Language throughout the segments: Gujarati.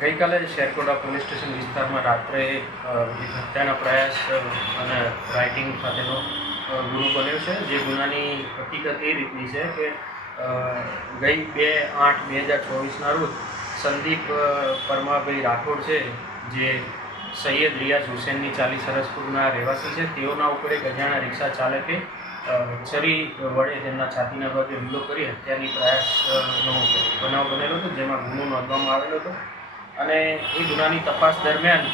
ગઈકાલે શેરકોડા પોલીસ સ્ટેશન વિસ્તારમાં રાત્રે હત્યાના પ્રયાસ અને રાઇટિંગ સાથેનો ગુનો બન્યો છે. જે ગુનાની હકીકત એ રીતની છે કે ગઈ બે આઠ બે હજાર ચોવીસના રોજ સંદીપ પરમાભાઈ રાઠોડ છે, જે સૈયદ રિયાઝ હુસેનની ચાલી સરસપુરના રહેવાસી છે, તેઓના ઉપર એક અજાણા રિક્ષા ચાલકે છરી વડે તેમના છાતીના ભાગે હુમલો કરી હત્યાની પ્રયાસનો બનાવ બનેલો હતો, જેમાં ગુનો નોંધવામાં આવેલો હતો. અને એ ગુનાની તપાસ દરમિયાન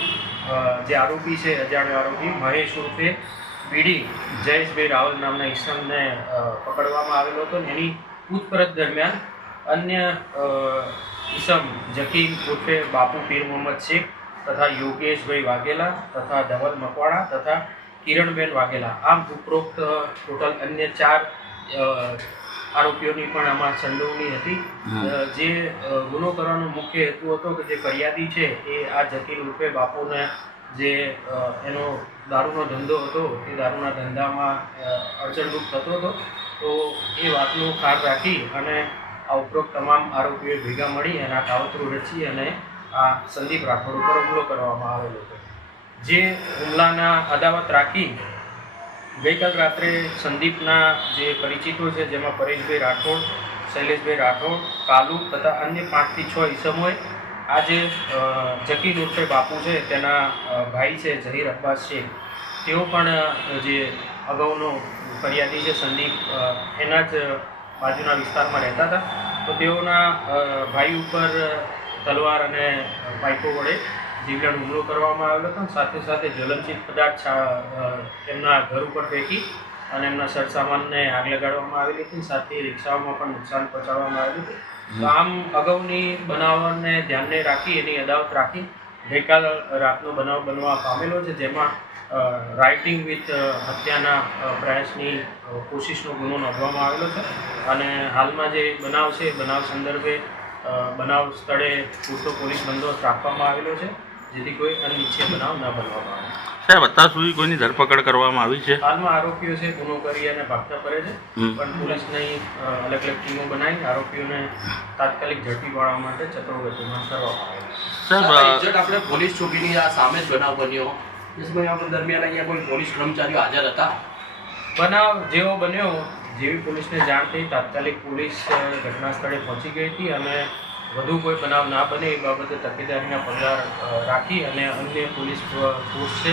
જે આરોપી છે, અજાણ્યો આરોપી મહેશ ઉર્ફે બીડી જયેશભાઈ રાવલ નામના ઈસમને પકડવામાં આવેલો હતો ને એની પૂછપરછ દરમિયાન અન્ય ઈસમ જકીમ ઉર્ફે બાપુ પીર મોહમ્મદ શેખ તથા યોગેશભાઈ વાઘેલા તથા ધવલ મકવાણા તથા કિરણબેન વાઘેલા. આમ ઉપરોક્ત ટોટલ અન્ય ચાર આરોપીઓની પણ આમાં સંડોવણી હતી. જે ગુનો કરવાનો મુખ્ય હેતુ હતો કે જે ફરિયાદી છે એ આ જટિલ રૂપે બાપુને જે એનો દારૂનો ધંધો હતો એ દારૂના ધંધામાં અડચણરૂપ થતો હતો. તો એ વાતનું ખાર રાખી અને આ ઉપરોક્ત તમામ આરોપીઓ ભેગા મળી અને આ કાવતરું રચી અને આ સંદીપ રાઠોડ ઉપર હુમલો કરવામાં આવેલો હતો. જે હુમલાના અદાવત રાખી ગઈકાલ રાત્રે સંદીપના જે પરિચિતો છે, જેમાં પરેશભાઈ રાઠોડ, શૈલેષભાઈ રાઠોડ, કાલુ તથા અન્ય પાંચથી છ ઈસમોએ આજે જે જકીર ઉર્ફે બાપુ છે, તેના ભાઈ છે, ઝહીર અબ્બાસ શેખ તેઓ પણ જે અગાઉનો ફરિયાદી છે, સંદીપ એના જ બાજુના વિસ્તારમાં રહેતા હતા. તો તેઓના ભાઈ ઉપર તલવાર અને પાઇપો વડે જીવલેણ હુમલો કરવામાં આવેલો હતો સાથે સાથે જ્વલનશીલ પદાર્થ એમના ઘર ઉપર ફેંકી અને એમના સરસામાનને આગ લગાડવામાં આવેલી હતી સાથે રિક્ષાઓમાં પણ નુકસાન પહોંચાડવામાં આવેલું હતું. તો આમ અગાઉની બનાવને ધ્યાને રાખી એની અદાવત રાખી ગઈકાલ રાતનો બનાવ બનવા પામેલો છે જેમાં રાઇટિંગ વિથ હત્યાના પ્રયાસની કોશિશનો ગુનો નોંધવામાં આવેલો છે. અને હાલમાં જે બનાવ છે બનાવ સંદર્ભે બનાવ સ્થળે પૂરતો પોલીસ બંદોબસ્ત રાખવામાં આવેલો છે. જેથી કોઈ અનિચ્છે બનાવ ન બનવામાં આવે. સાહેબ અત્યાર સુધી કોઈની ધરપકડ કરવામાં આવી છે? હાલમાં આરોપીઓ છે ગુનો કરી અને ભાગતા ફરે છે. પણ પોલીસની અલગ અલગ ટીમો બનાવી આરોપીઓને તાત્કાલિક ઝડપી પાડવા માટે ચક્રોગતિમાં કરવામાં આવે છે. સાહેબ આપણે પોલીસ ચોકીની આ સામે જ બનાવ બન્યો. યશભાઈ આ દરમિયાન અહીંયા કોઈ પોલીસ કર્મચારીઓ હાજર હતા? બનાવ જેવો બન્યો જેવી પોલીસને જાણ થઈ તાત્કાલિક પોલીસ ઘટના સ્થળે પહોંચી ગઈ હતી અને વધુ કોઈ બનાવ ના બને એ બાબતે તકેદારીના પગલાં રાખી અને અન્ય પોલીસ ફોર્સ છે,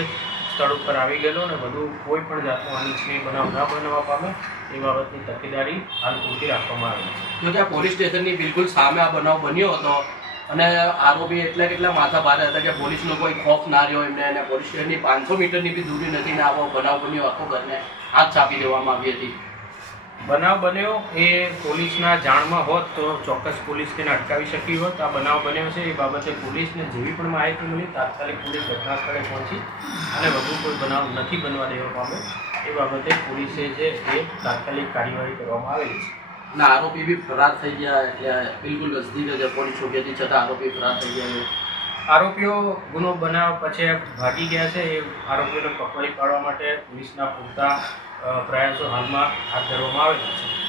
સ્થળ ઉપર આવી ગયેલો અને વધુ કોઈ પણ જાતનો અનિચ્છનીય બનાવ ના બનવા પામે એ બાબતની તકેદારી હાલ પૂરતી રાખવામાં આવી છે. જો કે આ પોલીસ સ્ટેશનની બિલકુલ સામે આ બનાવ બન્યો હતો અને આરોપી એટલા કેટલા માથા ભારે હતા કે પોલીસનો કોઈ ખોફ ના રહ્યો એમને અને પોલીસ સ્ટેશનની પાંચસો મીટરની બી દૂરી નથી ને આવો બનાવ બન્યો આખો ઘરને હાથ છાપી દેવામાં આવી હતી. બનાવ બન્યો એ પોલીસના જાણમાં હોત તો ચોક્કસ પોલીસ તેને અટકાવી શકી હોત. આ બનાવ બન્યો છે, એ બાબતે પોલીસને જેવી પણ માહિતી મળી, તાત્કાલિક પોલીસ ઘટના સ્થળે પહોંચી અને વધુ કોઈ બનાવ નથી બનવા દેવા પામે એ બાબતે પોલીસે જે એ તાત્કાલિક કાર્યવાહી કરવામાં આવેલી છે. અને આરોપી બી ફરાર થઈ ગયા, એટલે બિલકુલ નજદીક જ પોલીસ હતી છતાં આરોપી ફરાર થઈ ગયા. આરોપીઓ ગુનો બનાવ પછી ભાગી ગયા છે. એ આરોપીઓને પકડી પાડવા માટે પોલીસના પૂરતા પ્રયાસો હાલમાં હાથ ધરવામાં આવેલા છે.